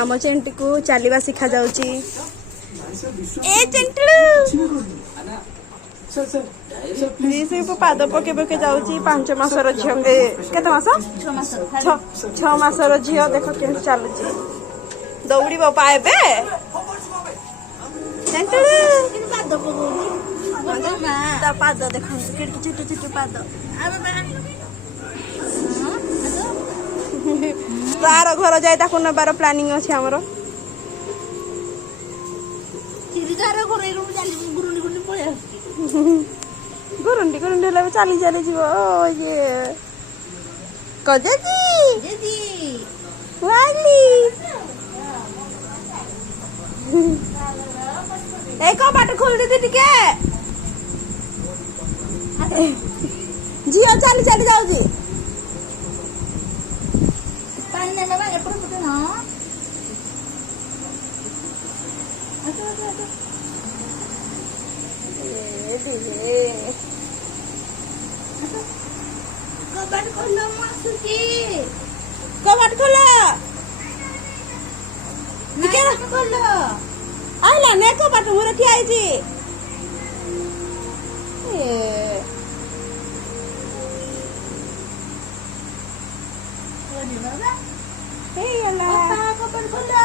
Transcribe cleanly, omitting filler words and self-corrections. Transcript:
आम चेंटी को चलवा शिखा जाउची ए चेंटू जी पाद पके पके जाउची 5 मासर झियो केते मास 6 मासर झियो देखो के चलुची दौड़ी बापा एबे चेंटू ता पाद देखो केटी छोटो छोटो पाद तार घर जाए ताको नबार प्लानिंग अछि हमर गुरुंडी गुरुंडी ले चली चली जीव ओ ये कजेजी जेजी वाली ए को बाट खोल दे टिके जियो चली चली जाऊ जी पानी ना ना एपड़ पते ना कबाट खोलो मासुकी कबाट खोलो निके खोलो आइला ने कबाट मोर की आइजी ए ओनी बाबा हे याला कबाट खोलो